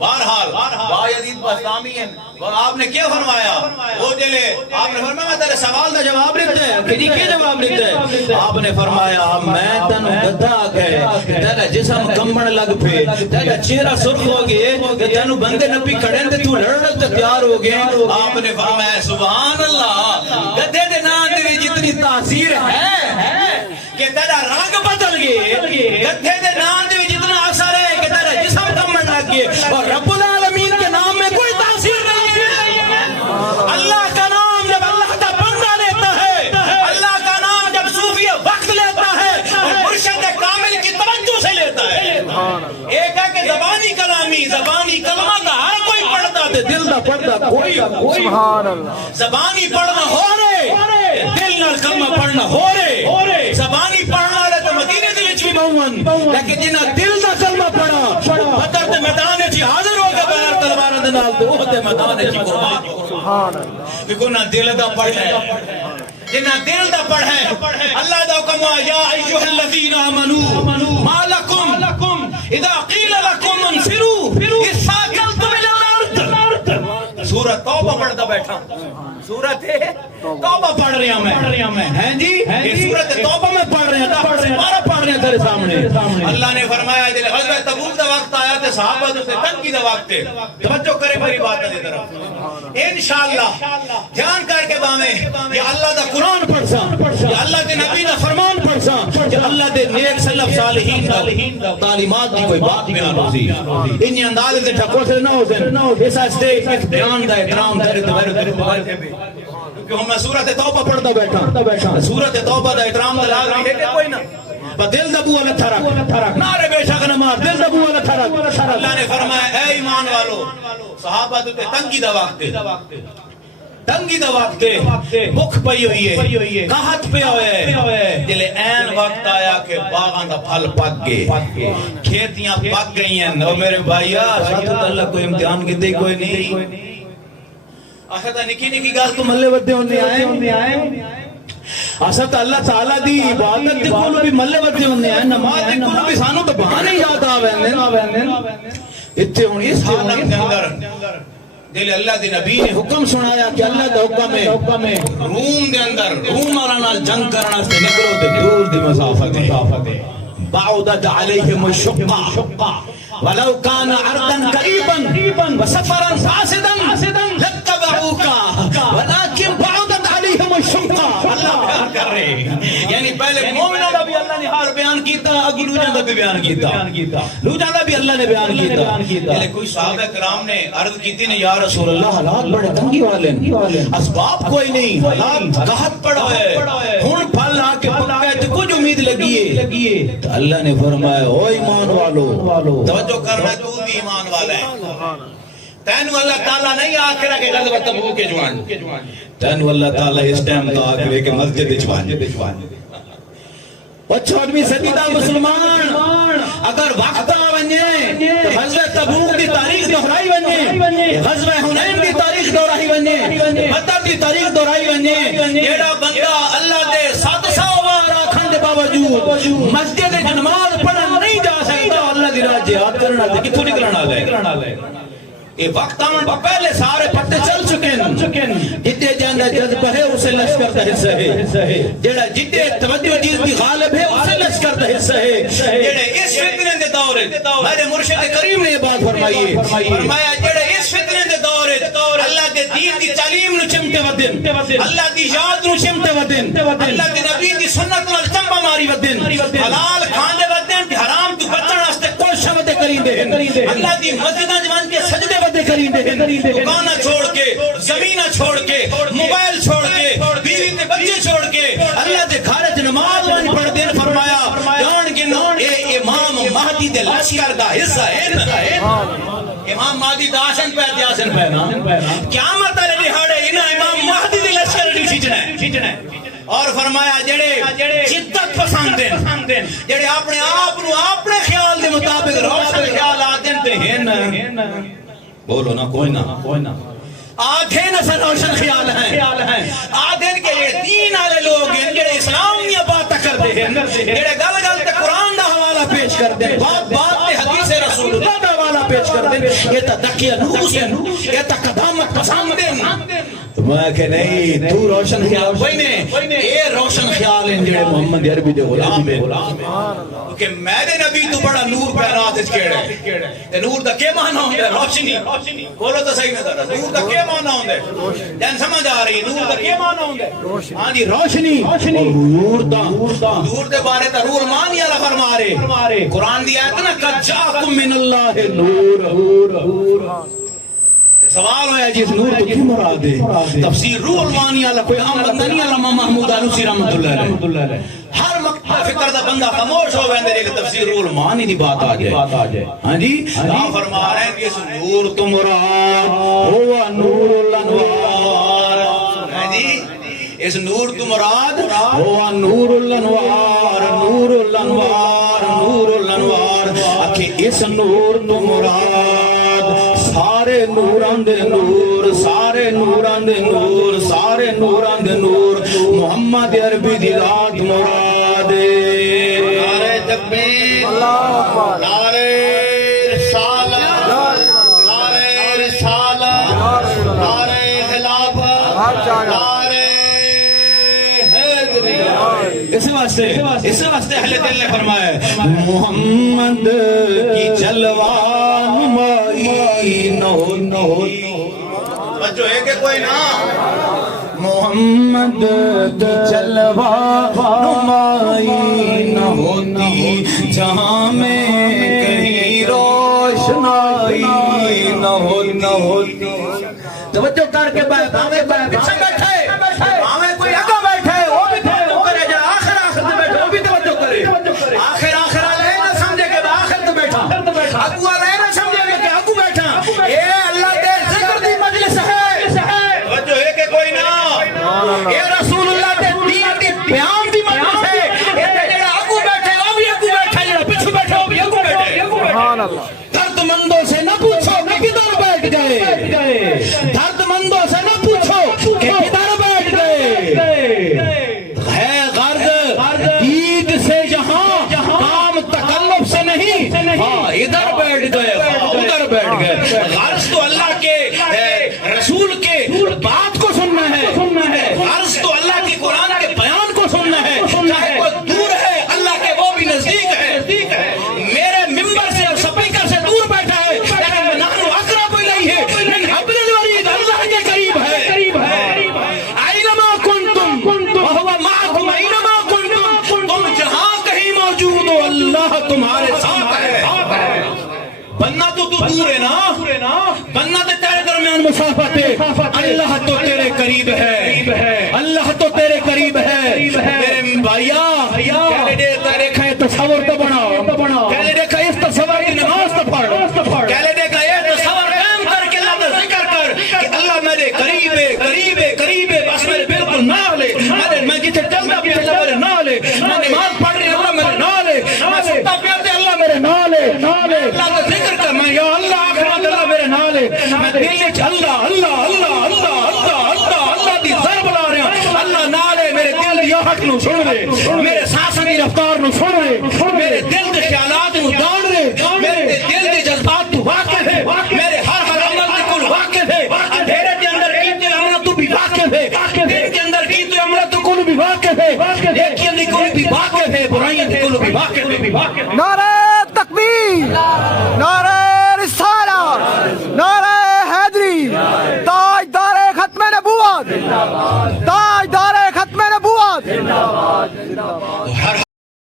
بہرحال بایدید بستامی ہیں آپ نے کیا فرمایا وہ جلے آپ نے فرمایا تیرے سوال دا جواب لیتے ہیں کہ جی کیا جواب لیتے ہیں آپ نے فرمایا میں تنو گدھا گئے تیرا جسم کمبن لگ پہ تیرا چہرہ سرخ ہو گئے کہ تنو بندے نبی کھڑیں تے تو لڑنے تیار ہو گئے آپ نے فرمایا سبحان اللہ گدھے دے نام تیری جتنی تاثیر ہے کہ تیرا رنگ بدل گئے گدھے دے نام تیری جتنا اثر ہے کہ تیرا جسم کمبن لگ گئے اور رب العالمین کے نام میں کوئی تاثیر نہیں ہے اللہ کا نام جب اللہ کا بندہ لیتا ہے اللہ کا نام جب صوفی وقت لیتا ہے اور مرشد کامل کی توجہ سے لیتا ہے ایک ہے کہ زبانی کلامی زبانی کلمہ کا ہر کوئی پڑھتا ہے دل نہ پڑھتا کوئی سبحان اللہ زبانی پڑھنا ہو رہے دل نہ کلمہ پڑھنا ہو رہے زبانی پڑھنا رہے تو مدینے دل وچ بھی مومن لیکن جنہاں دل دا کلمہ پڑھا بدر دے میدان وچ حاضر ہو کے بغیر تلواراں دے نال تو دے میدان وچ قربان سبحان اللہ دیکھو نا دل دا پڑھنا ہے جنہاں دل دا پڑھے اللہ دا حکم یا ایھا الذین آمنوا ما لکم اذا قیل لکم انفروا اثاقلتم الی الارض سورۃ توبہ پڑھتا بیٹھا سورۃ توبہ پڑھ رہا میں ہیں جی یہ سورۃ توبہ میں پڑھ رہے ہیں بارہ پڑھ رہے ہیں تیرے سامنے اللہ نے فرمایا جب غزوہ تبوک دا وقت آیا تے صحابہ سے تنگی دا وقت ہے توجہ کرے میری بات دی طرف انشاءاللہ دھیان کر کے باویں یہ اللہ دا قرآن پڑھساں یہ اللہ دے نبی دا فرمان پڑھساں یہ اللہ دے نیک سلف صالحین دا تعلیمات دی کوئی بات بیان ہوسی انہی اندازے سے ٹھکو سے نہ ہوسن ایسا اسٹیج بیان دا احترام تیرے تبارے کیوں میں سورۃ توبہ پڑھتا بیٹھا سورۃ توبہ دا احترام دا لازمی ہے کہ کوئی نہ دل دبو والا تھرک نعرے بے شک نماز دل دبو والا تھرک اللہ نے فرمایا اے ایمان والو صحابہ تے تنگی دا وقت تنگی دا وقت بھوک پئی ہوئی ہے قحط پہ ہوئے جلے این وقت آیا کہ باغاں دا پھل پک گئے کھیتیاں پک گئی ہیں او میرے بھائیا ساتھ اللہ کوئی امتحان کیتے کوئی نہیں آخر تا نکی نکی گال تو ملے ودے ہونے آئے آسا تا اللہ تعالیٰ دی عبادت دی کولو بھی ملے ودے ہونے آئے نماز دی کولو بھی سانو تو بہانے یاد آویں اتھے ہوں اس عالم کے اندر دل اللہ دی نبی نے حکم سنایا کہ اللہ دا حکم ہے روم دے اندر روم والا جنگ کرنا سے نکلو تے دور دی مسافت ہے بعدت علیہم الشقہ ولو کان عرضا قریبا وسفرا فاسدا لاتبعوک ولكن بعدت علیہم الشقہ اللہ پیار کر رہے ہیں یعنی پہلے مومنوں کا بھی اللہ نے حال بیان کیتا اگو لوجاں کا بھی بیان کیتا لوجاں کا بھی اللہ نے بیان کیتا پہلے کوئی صحابہ کرام نے عرض کیتی نے یا رسول اللہ حالات بڑے تنگی والے اسباب کوئی نہیں حالات قحط پڑا ہے ہن پھل آ کے پکا تے کچھ امید لگی ہے تو اللہ نے فرمایا او ایمان والو توجہ کرنا تو بھی ایمان والا ہے تینو اللہ تعالیٰ نہیں آخرہ کے غزوہ تبوک کے جوان تینو اللہ تعالیٰ اس ٹائم تو آخرے کے مسجد جوان اور 14ویں صدی دا مسلمان اگر وقت آوانیے غزوہ تبوک دی تاریخ دہرائی ونیے غزوہ حنین دی تاریخ دہرائی ونیے بدر دی تاریخ دہرائی ونیے جیڑا بندہ اللہ دے 700 وار آکھن دے باوجود مسجد نماز پڑھن نہیں جا سکتا اللہ دی راہ جہاد کرنا تے کتھوں نکلنا لے یہ وقت آمن پہلے سارے پتے چل چکے ہیں جتے جاندہ جذب ہے اسے لشکر دا حصہ ہے جڑا جتے توجہ چیز بھی غالب ہے اسے لشکر دا حصہ ہے جڑے اس فتنے دے دور میرے مرشد کریم نے یہ بات فرمایا جڑے اس فتنے دے دور اللہ دے دین دی تعلیم نو چمتے ودن اللہ دی یاد نو چمتے ودن اللہ دے نبی دی سنت نال چمبا ماری ودن حلال کھاندے ودن حرام تو بچن واسطے کوشش ودے کریندے اللہ دی مسجداں جوان کے سجدے دکانہ چھوڑ کے زمینہ چھوڑ کے موبائل چھوڑ کے بیوی تے بچے چھوڑ کے اللہ دے گھر نماز وانی پڑھ دین فرمایا جان کے اے امام مہدی دے لشکر دا حصہ ہے امام مہدی دا آسن پہ نا قیامت والے دہاڑے انہاں امام مہدی دے لشکر دی کھچنا ہے اور فرمایا جڑے شدت پسند ہیں جڑے اپنے آپ نو اپنے خیال دے مطابق روشن خیالات دے ہیں بولو نا کوئی نہ آدھے نسل روشن خیال ہیں آدھے کے لیے دین والے لوگ ہیں جڑے اسلامیہ بات کرتے ہیں جڑے گل تے قرآن دا حوالہ پیش کرتے ہیں بات تے حدیث رسول اللہ دا حوالہ پیش کر دیں یہ تا دکیا نوسن یہ تا قدامت پسندن میں کہ نہیں تو روشن خیال بھئی نے اے روشن خیال ہیں جڑے محمد عربی دے غلام ہے کہ میرے نبی تو بڑا نور پیرات اس کیڑے تے نور دا کیا معنی ہوندے روشنی بولو تو صحیح نظر نور دا کیا معنی ہوندے جن سمجھ آ رہی نور دا کیا معنی ہوندے ہاں جی روشنی اور نور دے بارے تا روح المانی اللہ فرما رہے قرآن دی آیت نا قد جاکم من اللہ نور سوال ہویا جی اس نور تو کیوں مراد ہے تفسیر روح المانی اللہ کوئی عام بندہ نہیں علامہ محمود آلوسی رحمت اللہ علیہ ہر مقتل فکر دا بندہ خاموش ہو گئے لیکن تفسیر روح المانی دی بات آ جائے ہاں جی آپ فرما رہے ہیں کہ اس نور تو مراد ہوا نور الانوار ہاں جی اس نور تو مراد ہوا نور الانوار نور الانوار نور الانوار کہ اس نور تو مراد سارے نوران دے نور سارے نوران دے نور سارے نوران دے نور محمد عربی دی ذات مراد نعرہ تکبیر نعرہ رسالت نعرہ رسالت نعرہ خلافت نعرہ حیدری اس واسطے اہل دل نے فرمایا محمد کی جلوہ نمائی نہ بچو ہے کہ کوئی نا محمد کی جلوہ نمائی نہ ہوتی جہاں میں کہیں روشنائی نہ ہوتی توجہ کر کے باوے پیچھے بیٹھے باوے کوئی آگا بیٹھے وہ بھی توجہ کرے جا آخر میں بیٹھے وہ بھی توجہ کرے آخر آلے نہ سمجھے کہ آخر تو بیٹھا اگو آلے نہ سمجھے کہ اگو بیٹھا اے اللہ دے ذکر دی مجلس ہے توجہ ہے کہ کوئی نہ اے رسول اللہ دے دین دی بیان دی مجلس ہے اے جڑا اگو بیٹھے وہ بھی اگو بیٹھا جڑا پیچھے بیٹھا وہ بھی اگو بیٹھے سبحان اللہ درد مندوں سے نہ پوچھو کہ کدھر بیٹھ گئے درد مندوں سے نہ پوچھو کہ کدھر بیٹھ گئے ہے غرض عید سے جہاں کام تکلف سے نہیں ہاں ادھر بیٹھ گئے ادھر بیٹھ گئے غرض تو اللہ کے رسول کے بات کو سننا ہے غرض تو اللہ کے قرآن کے بیان کو سننا ہے چاہے کوئی دور ہے اللہ کے وہ بھی نزدیک ہے میرے ممبر سے اور سپیکر سے دور بیٹھا ہے لیکن میں نحن اقرب الیہ من حبل الورید اللہ کے قریب ہے اینما کنتم وہو معکم اینما کنتم تم جہاں کہیں موجود ہو اللہ تمہارے ساتھ ہے بننا تو دور ہے نا بننا تو تیرے درمیان مسافت ہے اللہ تو تیرے قریب ہے اللہ تو تیرے قریب ہے میرے بھائیا کہلے دیکھا یہ تصور تو بناؤ کہلے دیکھا اس تصور کی نماز تو پڑھ کہلے دیکھا یہ تصور قائم کر کے اللہ کا ذکر کر کہ اللہ میرے قریب ہے بس میرے بالکل نہ لے میں جتنے چلتا بھی اللہ میرے نہ لے میں نماز پڑھ رہی اللہ میرے نہ لے میں ستا پیاتے اللہ میرے نہ لے اللہ کا ذکر کر میں یا اللہ آخرات اللہ میرے نہ لے میں دل چ اللہ اللہ اللہ اللہ اللہ اللہ اللہ دی ضرب لا رہا اللہ نہ لے میرے دل دی آہٹ نو سن رہے میرے سانساں دی رفتار نو سن رہے میرے دل دے خیالات نو دوڑ رہے میرے دل دے جذبات تو واقف ہے میرے ہر عمل دے کول واقف ہے اندھیرے دے اندر کیتے عمل تو بھی واقف ہے دل کے اندر کیتے عمل تو کول بھی واقف ہے نیکیاں دی کول بھی واقف ہے برائیاں دی کول بھی واقف ہے نعرہ تکبیر نعرہ رسالت نعرہ حیدری تاجدار ختم نبوت تاجدار